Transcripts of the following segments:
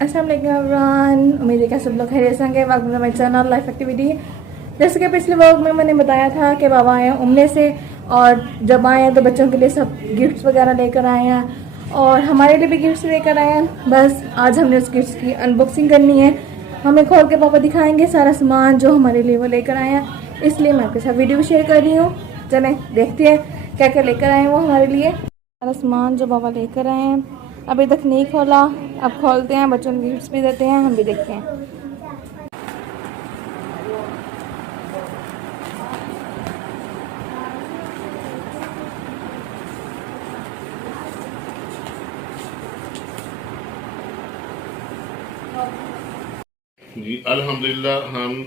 अस्सलाम वालेकुम एवरीवन, उम्मीद है कि सब लोग खैरियत से होंगे। Welcome to my channel life activity. जैसे कि पिछले व्लॉग में मैंने बताया था कि बाबा आए हैं उमरे से, और जब आए हैं तो बच्चों के लिए सब गिफ्ट्स वगैरह लेकर आए हैं और हमारे लिए भी गिफ्ट्स लेकर आए हैं। बस आज हमने उस गिफ्ट्स की अनबॉक्सिंग करनी है। हमें खोल के पापा दिखाएंगे सारा सामान जो हमारे लिए वो लेकर आए हैं, इसलिए मैं आपके साथ वीडियो शेयर कर रही हूँ। चलें देखते हैं क्या क्या लेकर आए हैं वो हमारे लिए। सारा सामान जो बाबा लेकर आए हैं अभी तक नहीं खोला, अब खोलते हैं, बच्चों को गिफ्ट्स भी देते हैं, हम भी देखते हैं। जी अल्हम्दुलिल्लाह हम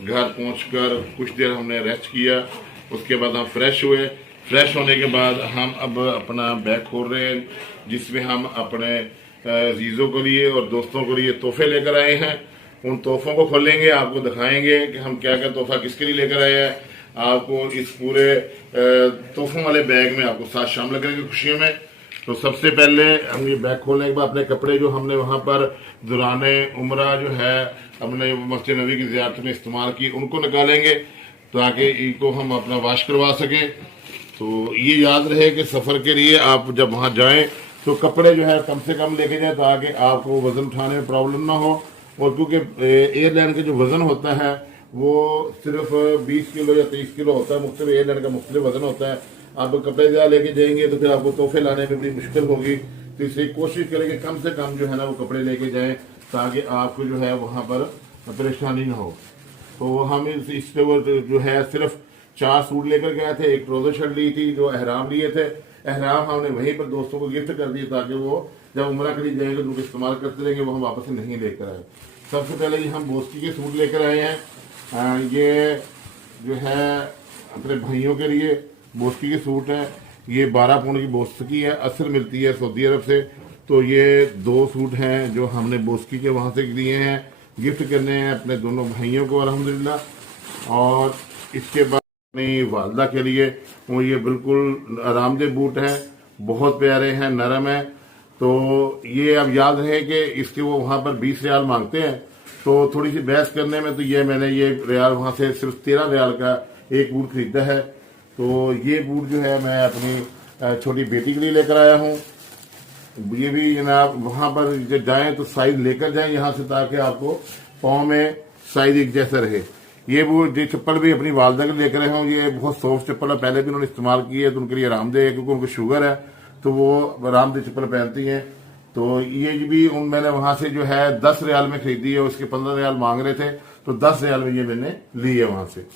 घर पहुंचकर कुछ देर हमने रेस्ट किया, उसके बाद हम फ्रेश हुए। फ्रेश होने के बाद हम अब अपना बैग खोल रहे हैं जिसमें हम अपने अजीज़ों के लिए और दोस्तों के लिए तोहफे लेकर आए हैं। उन तोहफों को खोलेंगे, आपको दिखाएंगे कि हम क्या क्या तोहफा किसके लिए लेकर आए हैं। आपको इस पूरे तोहफों वाले बैग में आपको साथ शामिल करेंगे खुशियों में। तो सबसे पहले हम ये बैग खोलने के बाद अपने कपड़े जो हमने वहाँ पर दौराने उम्रा जो है हमने मस्जिद नबी की ज़ियारत में इस्तेमाल की उनको निकालेंगे ताकि इनको हम अपना वाश करवा सकें। तो ये याद रहे कि सफ़र के लिए आप जब वहाँ जाएं तो कपड़े जो है कम से कम लेके जाए ताकि आपको वज़न उठाने में प्रॉब्लम ना हो। और क्योंकि एयरलाइन का जो वज़न होता है वो सिर्फ 20 किलो या 30 किलो होता है, मुख्तलिफ एयरलाइन का मुख्तलिफ वज़न होता है। आप कपड़े ज़्यादा लेके जाएंगे तो फिर आपको तोहफे लाने में बड़ी मुश्किल होगी। तो इसलिए कोशिश करें कि कम से कम जो है ना वो कपड़े लेके जाएं ताकि आपको जो है वहाँ पर परेशानी ना हो। तो हम इस जो है सिर्फ 4 सूट लेकर गए थे, एक ट्राउजर शर्ट ली थी, जो अहराम लिए थे। अहराम हमने वहीं पर दोस्तों को गिफ्ट कर दिए ताकि वो जब उम्रा के लिए जाएंगे तो उनको इस्तेमाल करते रहेंगे, वो हम वापस नहीं लेकर आए। सबसे पहले ये हम बोस्की के सूट लेकर आए हैं। ये जो है अपने भाइयों के लिए बोस्की के सूट है। ये 12 पौंड की बोस्की है, असर मिलती है सऊदी अरब से। तो ये 2 सूट हैं जो हमने बोस्की के वहाँ से दिए हैं, गिफ्ट करने हैं अपने दोनों भाइयों को अल्हम्दुलिल्लाह। और इसके बाद अपनी वालदा के लिए वो ये बिल्कुल आरामदेह बूट हैं, बहुत प्यारे हैं, नरम है। तो ये अब याद रहे कि इसके वो वहाँ पर 20 रियाल मांगते हैं, तो थोड़ी सी बहस करने में तो ये मैंने ये रियाल वहाँ से सिर्फ 13 रियाल का एक बूट खरीदा है। तो ये बूट जो है मैं अपनी छोटी बेटी के लिए लेकर आया हूँ। ये भी जनाब वहाँ पर जब जाएं तो साइज लेकर जाएं यहाँ से ताकि आपको पाँव में साइज एक जैसा रहे। ये बूट ये चप्पल भी अपनी वालदा के लेकर आया हूँ। ये बहुत सॉफ्ट चप्पल है, पहले भी उन्होंने इस्तेमाल की है तो उनके लिए आरामदेह है, क्योंकि उनको शुगर है तो वो आरामदेह चप्पल पहनती हैं। तो ये भी मैंने वहाँ से जो है 10 रियाल में खरीदी है, उसके 15 रियाल मांग रहे थे तो 10 रियाल में ये मैंने ली है वहाँ से।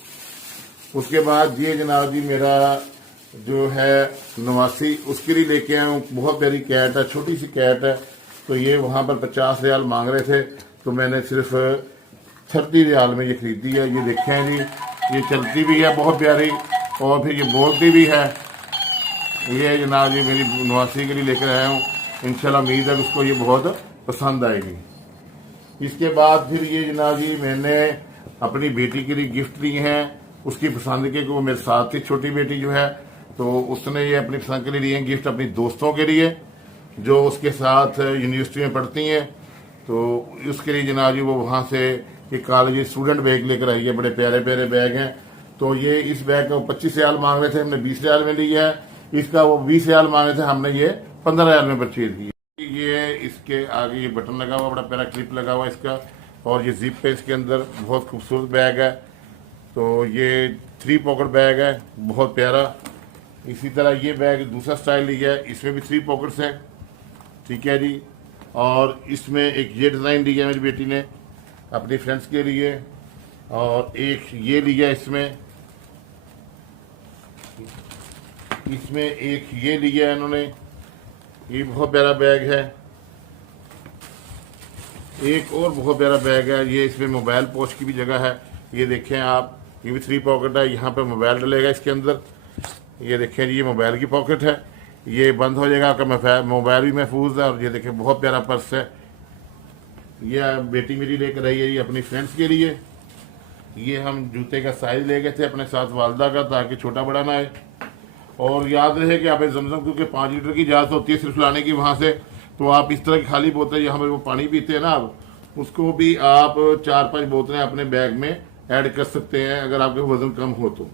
उसके बाद ये जनाब जी मेरा जो है नवासी उसके लिए लेके आया हूँ, बहुत प्यारी कैट है, छोटी सी कैट है। तो ये वहाँ पर 50 रियाल मांग रहे थे तो मैंने सिर्फ 30 रियाल में ये खरीदी है। ये देखें जी, ये चलती भी है बहुत प्यारी और फिर ये बोलती भी है। ये जनाब ये मेरी नवासी के लिए लेकर आया हूँ, इंशाल्लाह उम्मीद है उसको ये बहुत पसंद आएगी। इसके बाद फिर ये जनाब जी मैंने अपनी बेटी के लिए गिफ्ट लिए हैं, उसकी पसंद के, वो मेरे साथ थी छोटी बेटी जो है, तो उसने ये अपनी पसंद के लिए लिए गिफ्ट अपनी दोस्तों के लिए जो उसके साथ यूनिवर्सिटी में पढ़ती हैं। तो उसके लिए जनाब जी वो वहाँ से एक कॉलेज स्टूडेंट बैग लेकर आई है, बड़े प्यारे प्यारे बैग हैं। तो ये इस बैग का 25 रियाल मांग रहे थे, हमने 20 रियाल में लिया है। इसका वो 20 रियाल मांग रहे थे, हमने ये 15 रियाल में परचेज की। ये इसके आगे ये बटन लगा हुआ, बड़ा प्यारा क्लिप लगा हुआ इसका, और ये जिप है इसके अंदर, बहुत खूबसूरत बैग है। तो ये 3 पॉकेट बैग है, बहुत प्यारा। इसी तरह ये बैग दूसरा स्टाइल लिया है, इसमें भी 3 पॉकेट्स हैं, ठीक है जी। और इसमें एक ये डिज़ाइन लिया है मेरी बेटी ने अपनी फ्रेंड्स के लिए, और एक ये लिया इसमें एक ये लिया है इन्होंने, ये बहुत प्यारा बैग है। एक और बहुत प्यारा बैग है, ये इसमें मोबाइल पोच की भी जगह है। ये देखें आप, ये भी 3 पॉकेट है, यहाँ पे मोबाइल डलेगा इसके अंदर। ये देखें जी, ये मोबाइल की पॉकेट है, ये बंद हो जाएगा, आपका मोबाइल भी महफूज है। और ये देखें बहुत प्यारा पर्स है, ये बेटी मेरी लेकर आई है ये अपनी फ्रेंड्स के लिए। ये हम जूते का साइज ले गए थे अपने साथ वालदा का, ताकि छोटा बड़ा ना आए। और याद रहे कि आप जमजम क्योंकि 5 लीटर की इजाज़त होती है सिर्फ लाने की वहाँ से, तो आप इस तरह की खाली बोतलें यहाँ पर वो पानी पीते हैं ना आप, उसको भी आप 4-5 बोतलें अपने बैग में ऐड कर सकते हैं अगर आपके वजन कम हो तो।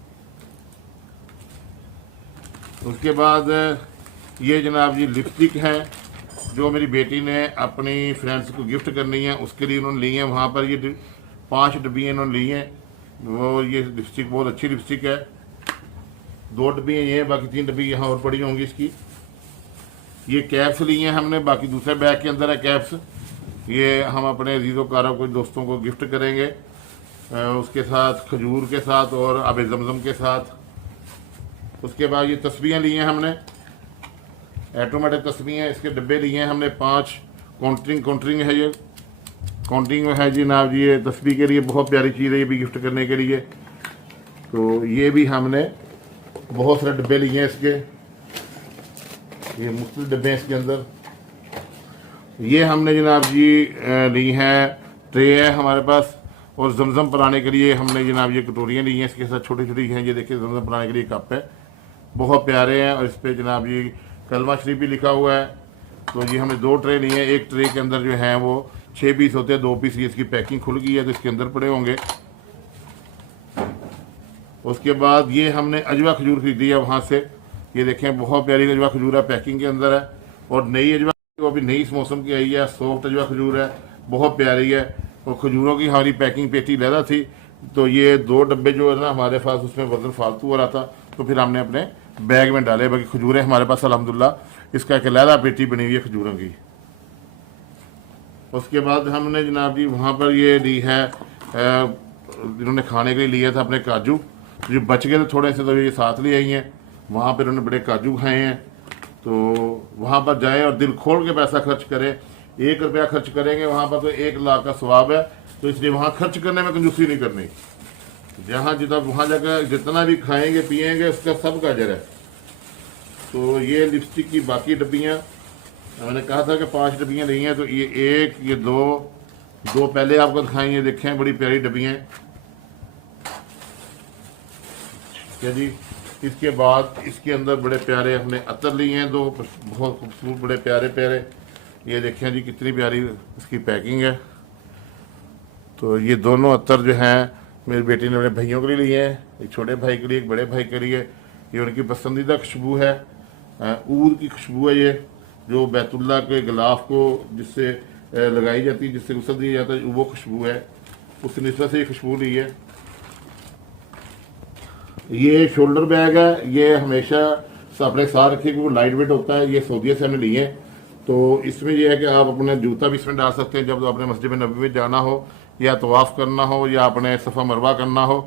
उसके बाद ये जनाब जी लिपस्टिक है जो मेरी बेटी ने अपनी फ्रेंड्स को गिफ्ट करनी है, उसके लिए उन्होंने ली है। वहाँ पर ये 5 डब्बियाँ इन्होंने ली हैं। वो ये लिपस्टिक बहुत अच्छी लिपस्टिक है। 2 डब्बियाँ ये हैं, बाकी 3 डब्बी यहाँ और पड़ी होंगी इसकी। ये कैप्स लिए हैं हमने, बाकी दूसरे बैग के अंदर है कैप्स। ये हम अपने अजीज़ों को दोस्तों को गिफ्ट करेंगे उसके साथ, खजूर के साथ और आब जमजम के साथ। उसके बाद ये तस्बीहें ली हैं हमने, ऑटोमेटिक तस्बीहें, इसके डब्बे लिए हैं हमने 5। काउंटरिंग है, ये काउंटिंग है जी जनाब जी। ये तस्बीह के लिए बहुत प्यारी चीज़ है, ये भी गिफ्ट करने के लिए। तो ये भी हमने बहुत सारे डब्बे लिए हैं इसके, ये मुख्तलिफ डब्बे हैं इसके अंदर। ये हमने जनाब जी ली हैं ट्रे है हमारे पास, और जमजम बनाने के लिए हमने जनाब ये कटोरियाँ ली हैं, इसके साथ छोटी छोटी हैं। ये देखिए जमजम बनाने के लिए कप है, बहुत प्यारे हैं, और इस पर जनाब जी कलमा शरीफ भी लिखा हुआ है। तो ये हमने 2 ट्रे लिए हैं। एक ट्रे के अंदर जो है वो 6 पीस होते हैं, 2 पीस ये इसकी पैकिंग खुल गई है तो इसके अंदर पड़े होंगे। उसके बाद ये हमने अजवा खजूर खरीदी है वहाँ से, ये देखें बहुत प्यारी अजवा खजूर है, पैकिंग के अंदर है। और नई अजवा वो अभी नई इस मौसम की आई है, सॉफ्ट अजवा खजूर है, बहुत प्यारी है। और खजूरों की हमारी पैकिंग पेटी लहदा थी, तो ये 2 डब्बे जो है ना हमारे पास, उसमें वजन फालतू हो रहा था, तो फिर हमने अपने बैग में डाले। बाकी खजूरें हमारे पास अल्हम्दुलिल्लाह इसका एक लहदा पेटी बनी हुई है खजूरों की। उसके बाद हमने जनाब जी वहाँ पर ये ली है, इन्होंने खाने के लिए लिया था अपने काजू, जो बच गए थे थोड़े से, तो ये साथ ले आई हैं। वहाँ पर उन्होंने बड़े काजू खाए हैं। तो वहाँ पर जाएं और दिल खोल के पैसा खर्च करें। 1 रुपया खर्च करेंगे वहाँ पर तो 1 लाख का सवाब है। तो इसलिए वहाँ खर्च करने में कंजूसी नहीं करनी। जहाँ जितना वहाँ जाकर जितना भी खाएंगे पिएंगे उसका सब का अजर है। तो ये लिपस्टिक की बाकी डब्बियाँ, मैंने कहा था कि 5 डब्बियाँ ली हैं, तो ये 1, ये 2 पहले आपको दिखाएं, ये देखें बड़ी प्यारी डब्बियाँ क्या जी। इसके बाद इसके अंदर बड़े प्यारे हमने अतर लिए हैं 2, बहुत खूबसूरत बड़े प्यारे प्यारे। ये देखें जी कितनी प्यारी इसकी पैकिंग है। तो ये दोनों अतर जो हैं मेरी बेटी ने अपने भाइयों के लिए लिए हैं, एक छोटे भाई के लिए, एक बड़े भाई के लिए। ये उनकी पसंदीदा खुशबू है, ऊद की खुशबू है, ये जो बैतुल्ला के गिलाफ को जिससे लगाई जाती है, जिससे गुस्ल दिया जाता है, वो खुशबू है, उस निस्बत से ये खुशबू ली है। ये शोल्डर बैग है, ये हमेशा अपने साथ रखिए, वो लाइट वेट होता है। ये सऊदीया से हमने लिए हैं। तो इसमें यह है कि आप अपना जूता भी इसमें डाल सकते हैं, जब अपने मस्जिद नबी में जाना हो, या तवाफ़ करना हो, या अपने सफ़ा मरवा करना हो,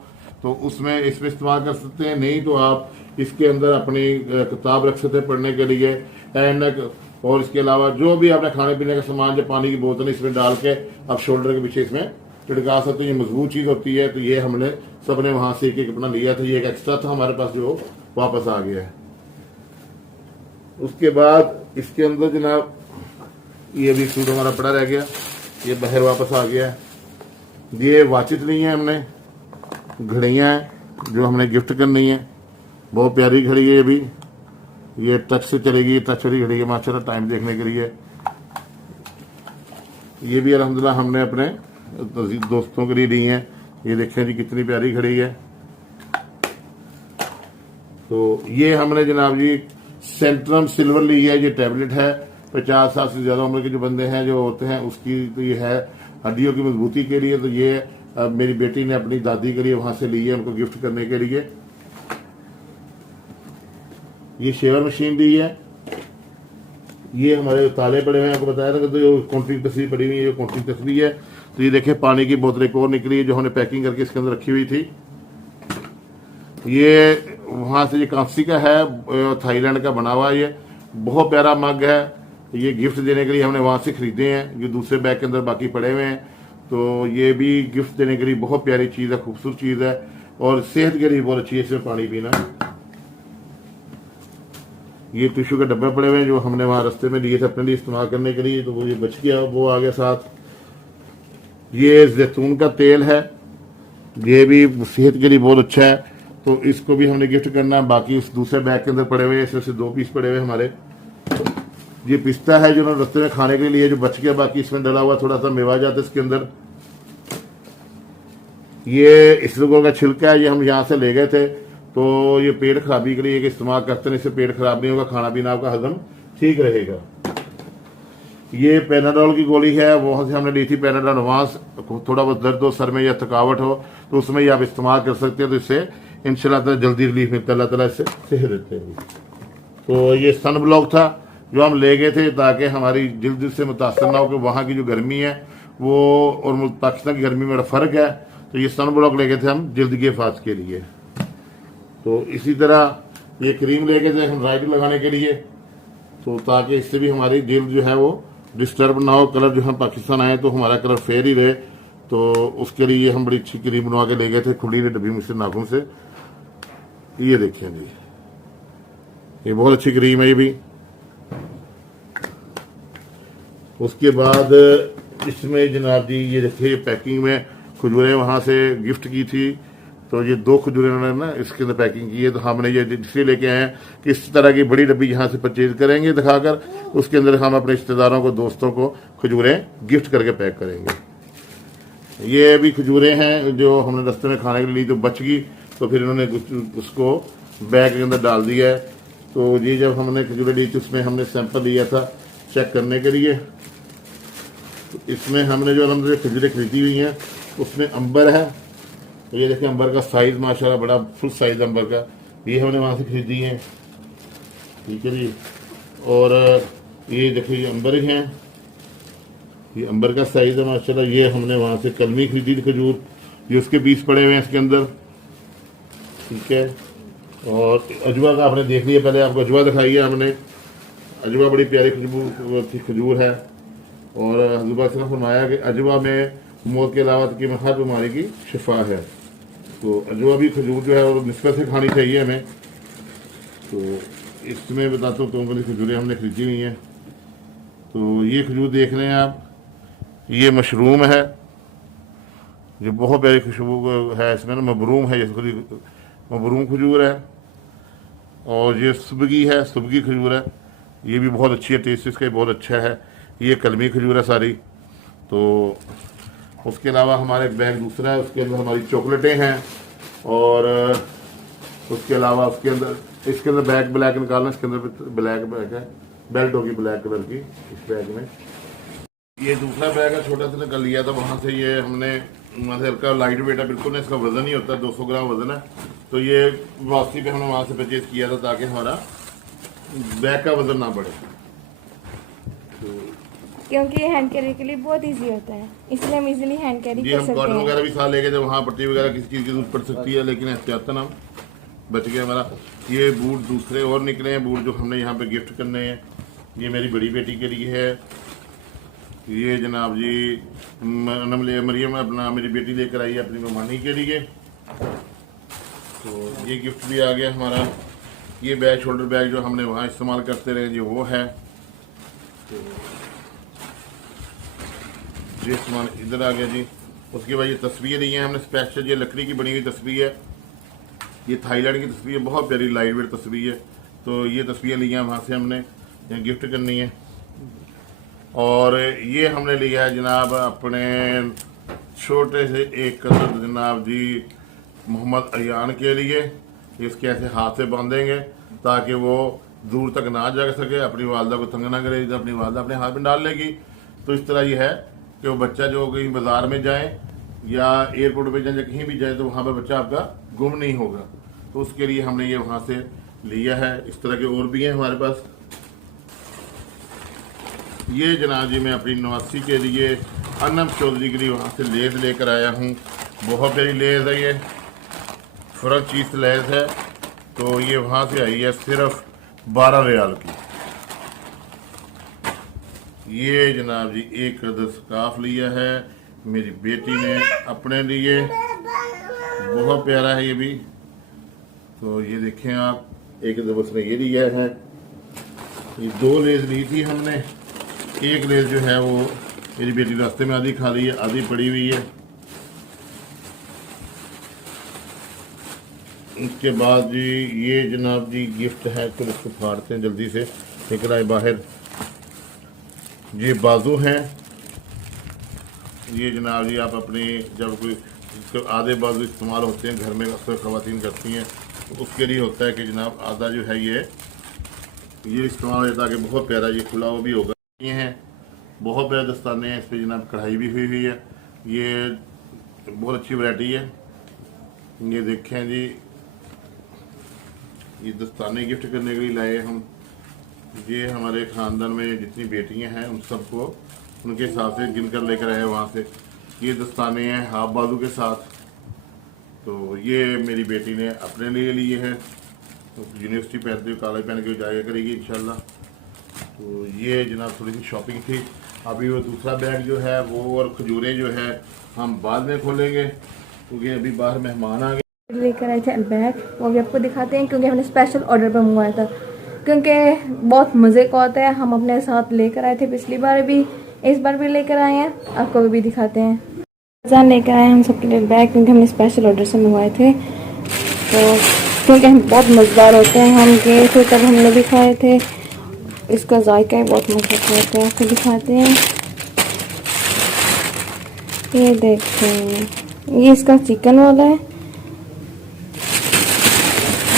तो उसमें इसमें इस्तेमाल कर सकते हैं। नहीं तो आप इसके अंदर अपनी किताब रख सकते हैं पढ़ने के लिए, ऐनक, और इसके अलावा जो भी आपने खाने पीने का सामान, जो पानी की बोतल इसमें डाल के आप शोल्डर के पीछे इसमें छिड़का सकते हैं। ये मजबूत चीज़ होती है। तो ये हमने सबने वहाँ से एक अपना लिया था, ये एक एक्स्ट्रा था हमारे पास जो वापस आ गया है। उसके बाद इसके अंदर जनाब ये भी सूट हमारा पड़ा रह गया, ये बाहर वापस आ गया है। ये वाचित ली हैं हमने, घड़ियाँ हैं जो हमने गिफ्ट करनी है, बहुत प्यारी घड़ी है ये भी, ये टच से चलेगी, टच वाली घड़ी है माशाल्लाह, टाइम देखने के लिए। ये भी अल्हम्दुलिल्लाह हमने अपने दोस्तों के लिए ली हैं। ये देखें जी कितनी प्यारी घड़ी है। तो ये हमने जनाब जी सेंट्रम सिल्वर ली है, ये टैबलेट है, 50 साल से ज़्यादा उम्र के जो बंदे हैं जो होते हैं उसकी, तो ये है हड्डियों की मजबूती के लिए। तो ये मेरी बेटी ने अपनी दादी के लिए वहां से ली है, उनको गिफ्ट करने के लिए। ये शेवर मशीन दी है। ये हमारे ताले पड़े हुए हैं, आपको बताया था कि तो काउंटिंग तस्वीर पड़ी हुई है, ये काउंटिंग तस्वीर है। तो ये देखें पानी की बोतल एक और निकली है जो हमने पैकिंग करके इसके अंदर रखी हुई थी। ये वहां से ये कांसी का है, थाईलैंड का बना हुआ, ये बहुत प्यारा मग है। ये गिफ्ट देने के लिए हमने वहां से खरीदे हैं, जो दूसरे बैग के अंदर बाकी पड़े हुए हैं। तो ये भी गिफ्ट देने के लिए बहुत प्यारी चीज़ है, खूबसूरत चीज़ है, और सेहत के लिए बहुत अच्छी है इसमें पानी पीना। ये टिश्यू के डब्बे पड़े हुए हैं जो हमने वहां रास्ते में लिए थे अपने लिए इस्तेमाल करने के लिए, तो वो ये बच गया, वो आ गया साथ। ये जैतून का तेल है, ये भी सेहत के लिए बहुत अच्छा है, तो इसको भी हमने गिफ्ट करना। बाकी इस दूसरे बैग के अंदर पड़े हुए, इसमें से 2 पीस पड़े हुए हमारे, ये पिस्ता है जो उन्होंने रस्ते में खाने के लिए जो बच गया, बाकी इसमें डला हुआ थोड़ा सा मेवा जाता है इसके अंदर। ये इस लोगों का छिलका है, ये हम यहाँ से ले गए थे, तो ये पेट खराबी के लिए इस्तेमाल करते हैं, इससे पेट खराब नहीं होगा, खाना पीना आपका हजम ठीक रहेगा। ये पैनाडोल की गोली है, वहां से हमने ली थी पैनाडोल एडवांस। थोड़ा बहुत दर्द हो सर में या थकावट हो तो उसमें ये आप इस्तेमाल कर सकते हैं, तो इससे इंशाल्लाह ताला जल्दी रिलीफ मिलता है, अल्लाह ताला इससे सेहत देते हैं। तो ये सन ब्लॉक था जो हम ले गए थे ताकि हमारी जल्द से मुतासर ना हो, कि वहाँ की जो गर्मी है वो और पाकिस्तान की गर्मी में बड़ा फ़र्क है। तो ये सन ब्लॉक ले गए थे हम जल्द के हिफाजत के लिए। तो इसी तरह ये क्रीम ले गए थे हम राइट लगाने के लिए, तो ताकि इससे भी हमारी जल्द जो है वो डिस्टर्ब ना हो। कलर जो हम पाकिस्तान आए तो हमारा कलर फेयर ही रहे, तो उसके लिए हम बड़ी अच्छी क्रीम बनवा के ले गए थे, खुली ने डब्बी मुझसे नाखून से। ये देखिए जी, ये बहुत अच्छी क्रीम है ये भी। उसके बाद इसमें जनाब जी ये देखिए, पैकिंग में खजूरें वहाँ से गिफ्ट की थी, तो ये 2 खजूरें उन्होंने ना इसके अंदर पैकिंग की है। तो हमने ये इसलिए लेके आए हैं कि इस तरह की बड़ी डब्बी यहाँ से परचेज करेंगे दिखाकर, उसके अंदर हम अपने रिश्तेदारों को, दोस्तों को खजूरें गिफ्ट करके पैक करेंगे। ये भी खजूरें हैं जो हमने रास्ते में खाने के लिए जो बच गई, तो फिर इन्होंने उसको बैग के अंदर डाल दिया है। तो ये जब हमने खजूरें ली थी उसमें हमने सैंपल लिया था चेक करने के लिए। तो इसमें हमने जो हमने खजूरें खरीदी हुई हैं उसमें अंबर है, तो ये देखिए अंबर का साइज माशाल्लाह बड़ा फुल साइज अंबर का, ये हमने वहाँ से खरीदी है, ठीक है जी। और ये देखिए ये अंबर ही हैं, ये अंबर का साइज है माशाल्लाह। ये हमने वहाँ से कलमी खरीदी थी खजूर, ये उसके बीज पड़े हुए हैं इसके अंदर, ठीक है। और अजवा का आपने देख लिया, पहले आपको अजवा दिखाई है हमने। अजवा बड़ी प्यारी खजूर है, और हजूर से फरमाया कि अजवा में मौत के अलावा की हर बीमारी की शिफा है। तो अजवा भी खजूर जो है वो निस्बत से खानी चाहिए हमें। तो इसमें बताता हूँ कौन सी खजूरें हमने खरीदी हुई हैं। तो ये खजूर देख रहे हैं आप, ये मशरूम है, जो बहुत प्यारी खुशबू है इसमें ना, मबरूम है, ये मबरूम खजूर है। और ये सुबगी है, सुबगी खजूर है, ये भी बहुत अच्छी है, टेस्ट इसका बहुत अच्छा है। ये कलमी खजूर है सारी। तो उसके अलावा हमारे बैग दूसरा है, उसके अंदर हमारी चॉकलेटें हैं, और उसके अलावा उसके अंदर इसके अंदर बैग ब्लैक निकालना, इसके अंदर ब्लैक बैग है, बेल्ट होगी ब्लैक कलर की इस बैग में। ये दूसरा बैग है, छोटा सा निकल लिया था वहाँ से, ये हमने वहाँ से हल्का लाइट वेट है बिल्कुल ना, इसका वजन ही होता है, 200 ग्राम वजन है। तो ये वापसी पे हमने वहाँ से परचेज किया था ताकि हमारा बैग का वजन ना बढ़े, क्योंकि हैंड कैरी के लिए बहुत इजी होता है, इसलिए हम इजीली हैंड कैरी कर सकते हैं। हम कॉटन वगैरह भी साथ ले गए थे, वहाँ पट्टी वगैरह किसी चीज़ की जरूरत पड़ सकती है, लेकिन एहतियातन हम बच गया हमारा। ये बूट दूसरे और निकले हैं, बूट जो हमने यहाँ पे गिफ्ट करने हैं। ये मेरी बड़ी बेटी के लिए है, ये जनाब जी मरियम अपना मेरी बेटी लेकर आई है अपनी मेहमानी के लिए। तो ये गिफ्ट भी आ गया हमारा। ये बैग, शोल्डर बैग जो हमने वहाँ इस्तेमाल करते रहे, ये वो है। तो ये सामान इधर आ गया जी। उसके बाद ये तस्वीर ली है हमने स्पेशल, ये लकड़ी की बनी हुई तस्वीर है, ये थाईलैंड की तस्वीर है, बहुत प्यारी लाइट वेट तस्वीर है। तो ये तस्वीर ली है वहाँ से हमने, यहाँ गिफ्ट करनी है। और ये हमने लिया है जनाब अपने छोटे से एक कदर जनाब जी मोहम्मद अयान के लिए। इसके ऐसे हाथ से बांधेंगे ताकि वो दूर तक ना जा सके, अपनी वालदा को तंग ना करे, अपनी वालदा अपने हाथ में डाल लेगी। तो इस तरह ये है कि वो बच्चा जो कहीं बाजार में जाए या एयरपोर्ट पे जाए या कहीं भी जाए तो वहाँ पर बच्चा आपका गुम नहीं होगा। तो उसके लिए हमने ये वहाँ से लिया है। इस तरह के और भी हैं हमारे पास। ये जनाब जी मैं अपनी नवासी के लिए अनम चौधरी के लिए वहाँ से लेस लेकर आया हूँ। बहुत प्यारी लेस है, ये फ्रंट चीज लेस है। तो ये वहाँ से आई है सिर्फ 12 रियाल की। ये जनाब जी एक अदद स्काफ लिया है मेरी बेटी ने अपने लिए, बहुत प्यारा है ये भी। तो ये देखें आप, एक अदद उसने ये लिया है। ये 2 लेस ली थी हमने, एक लेस जो है वो मेरी बेटी रास्ते में आधी खा ली है, आधी पड़ी हुई है। उसके बाद जी ये जनाब जी गिफ्ट है, तो इसको फाड़ते हैं जल्दी से, निकल आए बाहर। ये बाजू हैं, ये जनाब जी आप अपने जब कोई तो आधे बाजू इस्तेमाल होते हैं घर में, अक्सर ख़वातीन करती हैं, तो उसके लिए होता है कि जनाब आधा जो है ये इस्तेमाल होता है ताकि बहुत प्यारा ये खुला हुआ भी होगा। ये हैं बहुत प्यारे दस्ताने हैं, इस पर जनाब कढ़ाई भी हुई है, ये बहुत अच्छी वैरायटी है। ये देखें जी, ये दस्ताने गिफ्ट करने के लिए लाए हम। ये हमारे ख़ानदान में जितनी बेटियां हैं उन सबको उनके हिसाब से गिन कर लेकर आए वहाँ से। ये दस्ताने हैं हाफ बाजू के साथ, तो ये मेरी बेटी ने अपने लिए लिए हैं, तो यूनिवर्सिटी पहनते हुए कॉलेज पहन के जाया करेगी इंशाल्लाह। तो ये जनाब थोड़ी सी शॉपिंग थी। अभी वो दूसरा बैग जो है वो और खजूरें जो है हम बाद में खोलेंगे, क्योंकि अभी बाहर मेहमान आ गए। लेकर आए थे बैग, वो भी आपको दिखाते हैं क्योंकि हमने स्पेशल ऑर्डर पर मंगवाया था, क्योंकि बहुत मज़े का होता है। हम अपने साथ लेकर आए थे पिछली बार भी, इस बार भी लेकर आए हैं, आपको भी दिखाते हैं। जान लेकर आए हम सबके लिए बैग, क्योंकि हमने स्पेशल ऑर्डर से मंगवाए थे, तो क्योंकि हम बहुत मज़ेदार होते हैं। हम गए थे तब हमने भी खाए थे, इसका जायका ही बहुत मज़े का होता है। आपको दिखाते हैं, ये देखें, ये इसका चिकन वाला है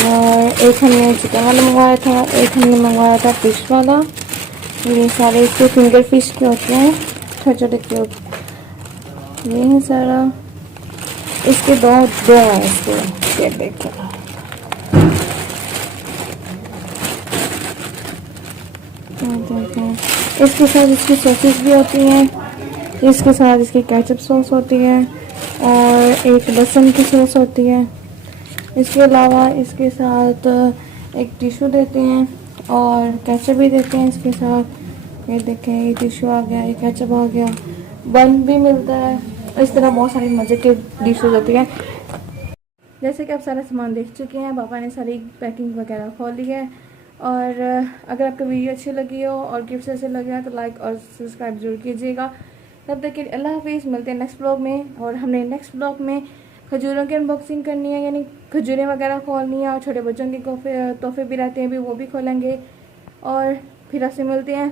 और एक हमने चिकन वाला मंगवाया था, एक हमने मंगवाया था फिश वाला। ये सारे इसके फिंगर फिश के होते हैं, छोटे छोटे क्यूब, ये है सारा। इसके दो हैं इसके, ये देखो, इसके साथ इसकी सॉसेस भी होती हैं, इसके साथ इसकी केचप सॉस होती है और एक लहसुन की सॉस होती है। इसके अलावा इसके साथ एक टिश्यू देते हैं और केचप भी देते हैं इसके साथ। ये देखें, ये टिश्यू आ गया, ये केचप आ गया, बन भी मिलता है। इस तरह बहुत सारी मज़े की डिशेज होती हैं। जैसे कि आप सारा सामान देख चुके हैं, पापा ने सारी पैकिंग वगैरह खोल ली है। और अगर आपको वीडियो अच्छी लगी हो और गिफ्ट अच्छे लगे हैं तो लाइक और सब्सक्राइब जरूर कीजिएगा। तब तक के लिए अल्लाह हाफिज़, मिलते हैं नेक्स्ट ब्लॉग में। और हमने नेक्स्ट ब्लॉग में खजूरों की अनबॉक्सिंग करनी है, यानी खजूरें वगैरह खोलनी है, और छोटे बच्चों के तोहफे भी रहते हैं, भी वो भी खोलेंगे। और फिर आपसे मिलते हैं